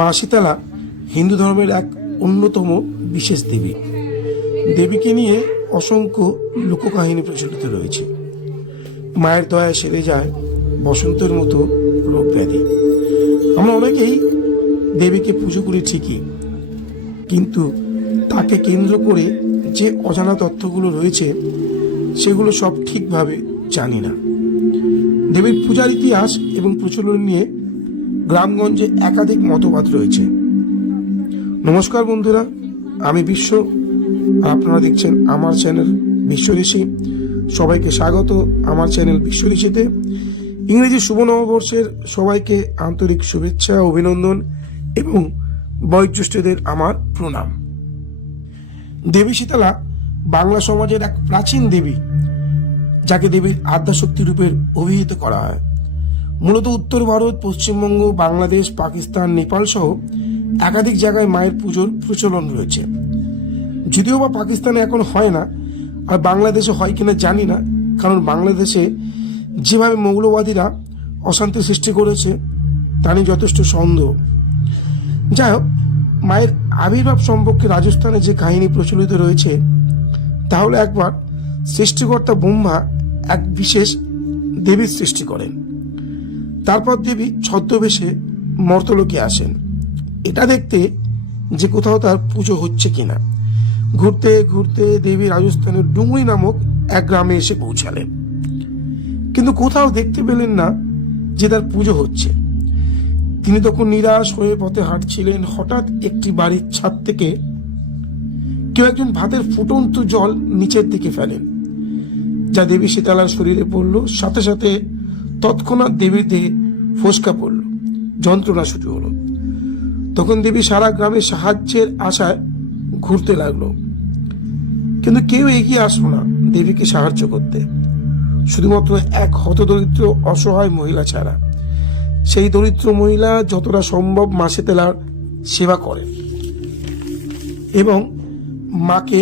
মা শীতলা হিন্দু ধর্মের এক অন্যতম বিশেষ দেবী। দেবীকে নিয়ে অসংখ্য লোককাহিনী প্রচলিত রয়েছে। মায়ের দয়ায় সেরে যায় বসন্তের মতো রোগ ব্যাধি। আমরা অনেকেই দেবীকে পুজো করি ঠিকই, কিন্তু তাকে কেন্দ্র করে যে অজানা তথ্যগুলো রয়েছে সেগুলো সব ঠিকভাবে জানি না। দেবীর পূজার ইতিহাস এবং প্রচলন নিয়ে গ্রামগঞ্জে একাধিক মতবাদ রয়েছে। নমস্কার বন্ধুরা, আমি বিশ্ব, আপনারা দেখছেন আমার চ্যানেল বিশ্ব ঋষি। সবাইকে স্বাগত আমার চ্যানেল বিশ্ব ঋষিতে। ইংরেজি শুভ নববর্ষের সবাইকে আন্তরিক শুভেচ্ছা, অভিনন্দন এবং বয়োজ্যেষ্ঠদের আমার প্রণাম। দেবী শীতলা বাংলা সমাজের এক প্রাচীন দেবী, যাকে দেবীর আদ্যাশক্তি রূপে অভিহিত করা হয়। মূলত উত্তর ভারত, পশ্চিমবঙ্গ, বাংলাদেশ, পাকিস্তান, নেপাল সহ একাধিক জায়গায় মায়ের পুজোর প্রচলন রয়েছে। যদিও বা পাকিস্তানে এখন হয় না, আর বাংলাদেশে হয় কিনা জানি না, কারণ বাংলাদেশে যেভাবে মৌলবাদীরা অশান্তি সৃষ্টি করেছে তা নিয়ে যথেষ্ট সন্দেহ। যাই হোক, মায়ের আবির্ভাব সম্পর্কে রাজস্থানে যে কাহিনী প্রচলিত রয়েছে তাহলে একবার সৃষ্টিকর্তা ব্রহ্মা এক বিশেষ দেবীর সৃষ্টি করেন। তারপর দেবী ছদ্মবেশে মর্তলোকে আসেন, এটা দেখতে যে কোথাও তার পুজো হচ্ছে কিনা। ঘুরতে ঘুরতে দেবী রাজস্থানের ডুংরি নামক এক গ্রামে এসে পৌঁছালেন, কিন্তু কোথাও দেখতে পেলেন না যে তার পুজো হচ্ছে। তিনি তখন নিরাশ হয়ে পথে হাঁটছিলেন। হঠাৎ একটি বাড়ির ছাদ থেকে কেউ একজন ভাতের ফুটন্ত জল নিচের দিকে ফেলেন, যা দেবী শীতলার শরীরে পড়ল। সাথে সাথে তৎক্ষণাৎ দেবীর দেহে ফোসকা পড়ল, যন্ত্রণা শুরু হলো। তখন দেবী সারা গ্রামে সাহায্যের আশায় ঘুরতে লাগলো, কিন্তু কেউ এগিয়ে আসলো না দেবীকে সাহায্য করতে, শুধুমাত্র এক হতদরিদ্র অসহায় মহিলা ছাড়া। সেই দরিদ্র মহিলা যতটা সম্ভব মা শীতলার সেবা করেন এবং মাকে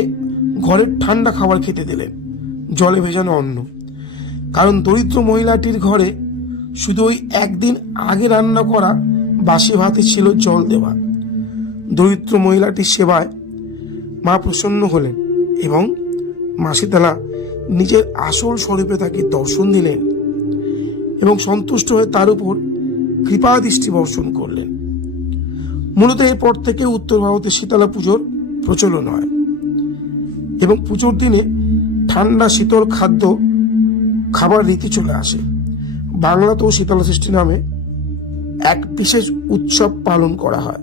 ঘরের ঠান্ডা খাবার খেতে দিলেন, জলে ভেজানো অন্ন। কারণ দরিদ্র মহিলাটির ঘরে শুধু ওই একদিন আগে রান্না করা বাসি ভাতে ছিল জল দেওয়া। দরিদ্র মহিলাটির সেবায় মা প্রসন্ন হলেন এবং মা শীতলা নিজের আসল স্বরূপে তাকে দর্শন দিলেন এবং সন্তুষ্ট হয়ে তার উপর কৃপা দৃষ্টি বর্ষণ করলেন। মূলত এরপর থেকে উত্তর ভারতে শীতলা পুজোর প্রচলন হয় এবং পুজোর দিনে ঠান্ডা শীতল খাবার রীতি চলে আসে। বাংলাতেও শীতলা ষষ্ঠী নামে এক বিশেষ উৎসব পালন করা হয়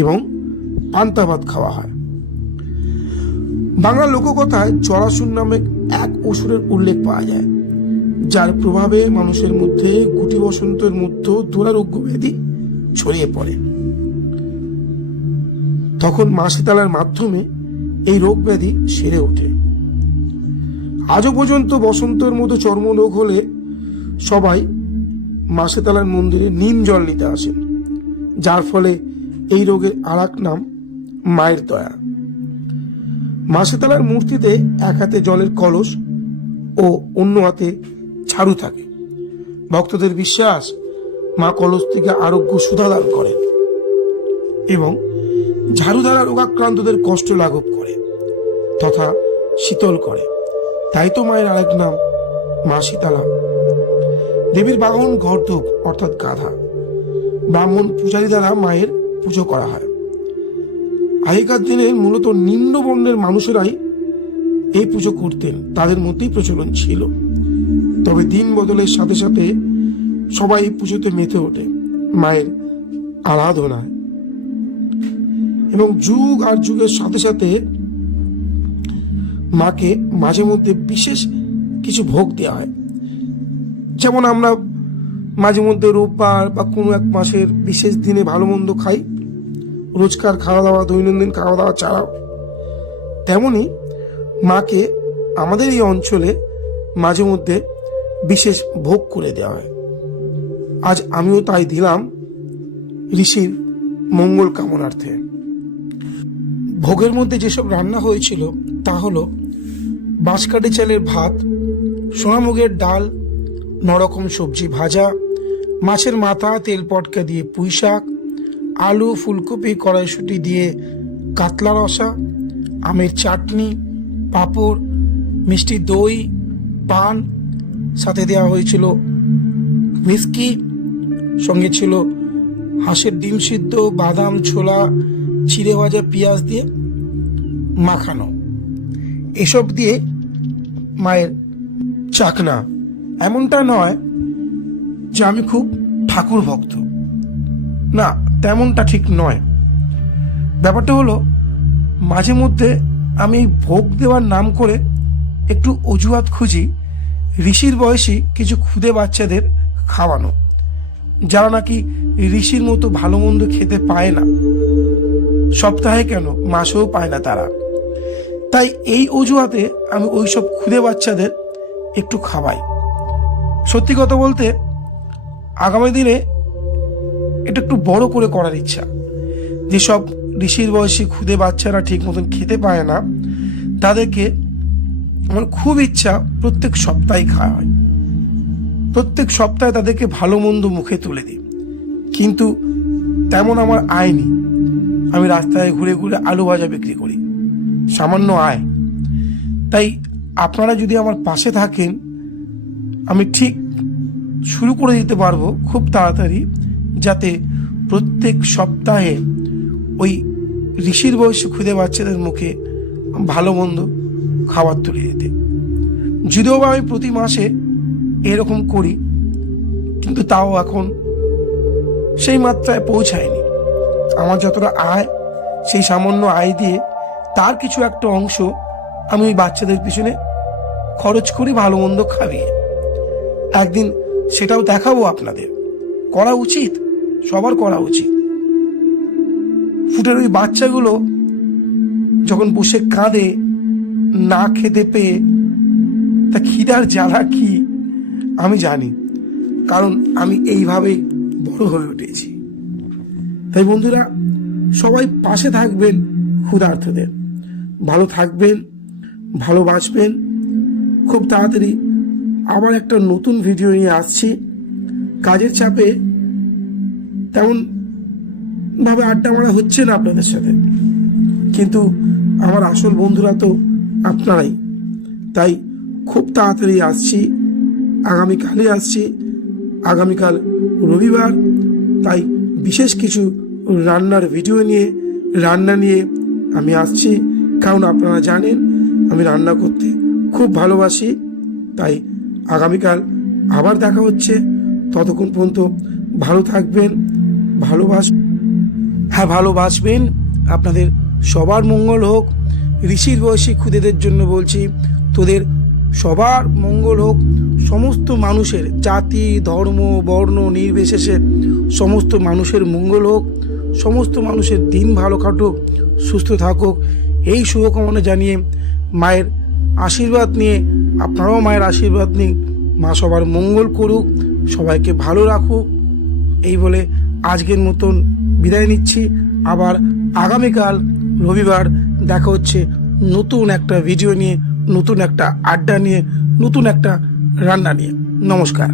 এবং পান্তা ভাত খাওয়া হয়। বাংলা লোককথায় জরাসুর নামে এক অসুরের উল্লেখ পাওয়া যায়, যার প্রভাবে মানুষের মধ্যে গুটি বসন্তের মধ্যে দুরারোগ্য ব্যাধি ছড়িয়ে পড়ে। তখন মা শীতলার মাধ্যমে এই রোগ ব্যাধি সেরে ওঠে। আজও পর্যন্ত বসন্তের মতো চর্মরোগ হলে সবাই মা শীতলার মন্দিরে নিম জল নিতে আসেন, যার ফলে এই রোগের আর এক নাম মায়ের দয়া। মা শীতলার মূর্তিতে এক হাতে জলের কলস ও অন্য হাতে ঝাড়ু থাকে। ভক্তদের বিশ্বাস মা কলস থেকে আরোগ্য সুধা দান করেন এবং ঝাড়ু দ্বারা রোগাক্রান্তদের কষ্ট লাঘব করে তথা শীতল করে। তাই তো মায়ের আরেক নাম মা শীতলা। দেবীর বাহন গর্ধব অর্থাৎ গাধা। ব্রাহ্মণ পূজারী দ্বারা মায়ের পুজো করা হয়। আগেকার দিনে মূলত নিম্ন বর্ণের মানুষেরাই এই পুজো করতেন, তাদের মধ্যেই প্রচলন ছিল। তবে দিন বদলের সাথে সাথে সবাই এই পুজোতে মেতে ওঠে মায়ের আরাধনায় এবং যুগ আর যুগের সাথে সাথে মাকে মাঝে মধ্যে বিশেষ কিছু ভোগ দেওয়া হয়। যেমন আমরা মাঝে মধ্যে রোববার বা কোনো এক মাসের বিশেষ দিনে ভালো মন্দ খাই, রোজকার খাওয়া দাওয়া, দৈনন্দিন খাওয়া দাওয়া ছাড়াও। তেমনি মাকে আমাদের এই অঞ্চলে মাঝে মধ্যে বিশেষ ভোগ করে দেওয়া হয়। আজ আমিও তাই দিলাম ঋষির মঙ্গল কামনার্থে। ভোগের মধ্যে যেসব রান্না হয়েছিল তা হলো বাঁশকাঠি চালের ভাত, সোনামুগের ডাল, 9 রকম সবজি ভাজা, মাছের মাথা তেল পটকা দিয়ে পুঁই শাক, আলু, ফুলকপি, কড়াইশুঁটি দিয়ে কাতলা রসা, আমের চাটনি, পাঁপড়, মিষ্টি দই, পান, সাথে দেওয়া হয়েছিল হুইস্কি, সঙ্গে ছিল হাঁসের ডিম সিদ্ধ, বাদাম, ছোলা, চিড়ে ভাজা, পেঁয়াজ দিয়ে মাখানো। এসব দিয়ে মায়ের চাকনা। এমনটা নয় যে আমি খুব ঠাকুর ভক্ত, না, তেমনটা ঠিক নয়। ব্যাপারটা হলো মাঝে মধ্যে আমি ভোগ দেওয়ার নাম করে একটু অজুহাত খুঁজি ঋষির বয়সী কিছু ক্ষুদে বাচ্চাদের খাওয়ানো, যারা নাকি ঋষির মতো ভালো মন্দ খেতে পায় না, সপ্তাহে কেন মাসেও পায় না তারা। তাই এই অজুহাতে আমি ওইসব ক্ষুদে বাচ্চাদের একটু খাওয়াই। সত্যি কথা বলতে আগামী দিনে এটা একটু বড় করে করার ইচ্ছা। যেসব ঋষির বয়সী ক্ষুদে বাচ্চারা ঠিক মতন খেতে পায় না, তাদেরকে আমার খুব ইচ্ছা প্রত্যেক সপ্তাহে খাওয়া হয়, প্রত্যেক সপ্তাহে তাদেরকে ভালো মন্দ মুখে তুলে দিই। কিন্তু তেমন আমার আয় নেই। আমি রাস্তায় ঘুরে ঘুরে আলু ভাজা বিক্রি করি, সামান্য আয়। তাই আপনারা যদি আমার পাশে থাকেন, আমি ঠিক শুরু করে দিতে পারবো খুব তাড়াতাড়ি, যাতে প্রত্যেক সপ্তাহে ওই ঋষির বয়সী ক্ষুদে বাচ্চাদের মুখে ভালো মন্দ খাবার তুলে দিতে। যদিও বা আমি প্রতি মাসে এরকম করি, কিন্তু তাও এখন সেই মাত্রায় পৌঁছায়নি। আমার যতটা আয়, সেই সামান্য আয় দিয়ে তার কিছু একটা অংশ আমি ওই বাচ্চাদের পিছনে খরচ করি ভালো মন্দ খাইয়ে। একদিন সেটাও দেখাবো আপনাদের। করা উচিত, সবার করা উচিত। ফুটের ওই বাচ্চাগুলো যখন বসে কাঁদে না খেতে পেয়ে, তা খিদার জ্বালা কি আমি জানি, কারণ আমি এইভাবেই বড় হয়ে উঠেছি। তাই বন্ধুরা, সবাই পাশে থাকবেন ক্ষুধার্তদের, ভালো থাকবেন, ভালোবাসবেন। খুব তাড়াতাড়ি আবার একটা নতুন ভিডিও নিয়ে আসছি। কাজের চাপে তেমন ভাবে আড্ডা মারা হচ্ছে না আপনাদের সাথে, কিন্তু আমার আসল বন্ধুরা তো আপনারাই। তাই খুব তাড়াতাড়ি আসছি, আগামীকালই আসছি। আগামীকাল রবিবার, তাই বিশেষ কিছু রান্নার ভিডিও নিয়ে, রান্না নিয়ে আমি আসছি। কারণ আপনারা জানেন আমি রান্না করতে খুব ভালোবাসি। তাই আগামীকাল আবার দেখা হচ্ছে। ততক্ষণ পর্যন্ত ভালো থাকবেন, ভালোবাসবেন। আপনাদের সবার মঙ্গল হোক। ঋষির বয়সী ক্ষুদেদের জন্য বলছি, তোদের সবার মঙ্গল হোক। সমস্ত মানুষের, জাতি, ধর্ম, বর্ণ নির্বিশেষে সমস্ত মানুষের মঙ্গল হোক। সমস্ত মানুষের দিন ভালো কাটুক, সুস্থ থাকুক, এই শুভকামনা জানিয়ে মায়ের আশীর্বাদ নিয়ে, আপনারাও মায়ের আশীর্বাদ নিন। মা সবার মঙ্গল করুক, সবাইকে ভালো রাখুক, এই বলে আজকের মতন বিদায় নিচ্ছি। আবার আগামীকাল রবিবার দেখা হচ্ছে নতুন একটা ভিডিও নিয়ে, নতুন একটা আড্ডা নিয়ে, নতুন একটা রান্না নিয়ে। নমস্কার।